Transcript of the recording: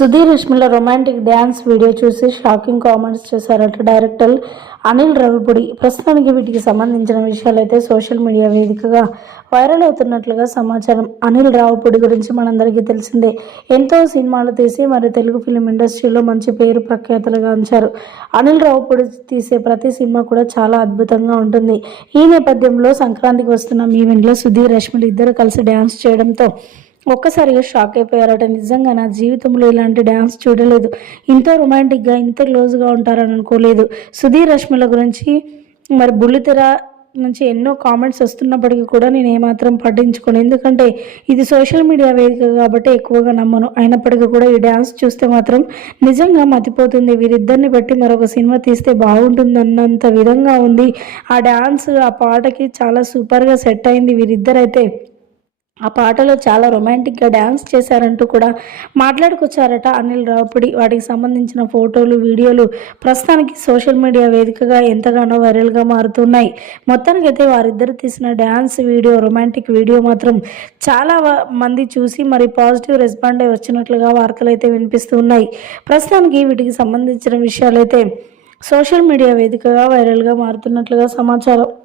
సుధీర్ రష్మిల romantic dance video చూసి shocking comments చేశారట డైరెక్టర్ అనిల్ రవిపుడి. ప్రస్తుతానికి వీటికి సంబంధించిన విషయాలైతే సోషల్ మీడియా వేదికగా వైరల్ అవుతున్నట్లుగా సమాచారం అనిల్ రావుపూడి గురించి మనందరికీ తెలిసిందే. ఎంతో సినిమాలు తీసి మరి తెలుగు ఫిలిం ఇండస్ట్రీలో మంచి పేరు ప్రఖ్యాతలుగా ఉంచారు. అనిల్ రావుపూడి తీసే ప్రతి సినిమా కూడా చాలా అద్భుతంగా ఉంటుంది. ఈ నేపథ్యంలో సంక్రాంతికి వస్తున్న ఈవెంట్లో సుధీర్ రష్మిలు ఇద్దరు కలిసి డ్యాన్స్ చేయడంతో ఒక్కసారిగా షాక్ అయిపోయారట. నిజంగా నా జీవితంలో ఇలాంటి డ్యాన్స్ చూడలేదు. ఇంత రొమాంటిక్గా ఇంత క్లోజ్గా ఉంటారని అనుకోలేదు. సుధీర్ రష్మిల గురించి మరి బుల్లితెర నుంచి ఎన్నో కామెంట్స్ వస్తున్నప్పటికీ కూడా నేను ఏమాత్రం పట్టించుకోను. ఎందుకంటే ఇది సోషల్ మీడియా వేదిక కాబట్టి ఎక్కువగా నమ్మను. అయినప్పటికీ కూడా ఈ డ్యాన్స్ చూస్తే మాత్రం నిజంగా మతిపోతుంది. వీరిద్దరిని బట్టి మరొక సినిమా తీస్తే బాగుంటుంది అన్నంత విధంగా ఉంది. ఆ డ్యాన్స్ ఆ పాటకి చాలా సూపర్గా సెట్ అయింది వీరిద్దరైతే. ఆ పాటలో చాలా రొమాంటిక్గా డ్యాన్స్ చేశారంటూ కూడా మాట్లాడుకొచ్చారట అనిల్ రావుపూడి. వాటికి సంబంధించిన ఫోటోలు వీడియోలు ప్రస్తుతానికి సోషల్ మీడియా వేదికగా ఎంతగానో వైరల్గా మారుతున్నాయి. మొత్తానికైతే వారిద్దరు తీసిన డ్యాన్స్ వీడియో రొమాంటిక్ వీడియో మాత్రం చాలా మంది చూసి మరి పాజిటివ్ రెస్పాండ్ అయి వచ్చినట్లుగా వార్తలు అయితే వినిపిస్తున్నాయి. ప్రస్తుతానికి వీటికి సంబంధించిన విషయాలైతే సోషల్ మీడియా వేదికగా వైరల్గా మారుతున్నట్లుగా సమాచారం.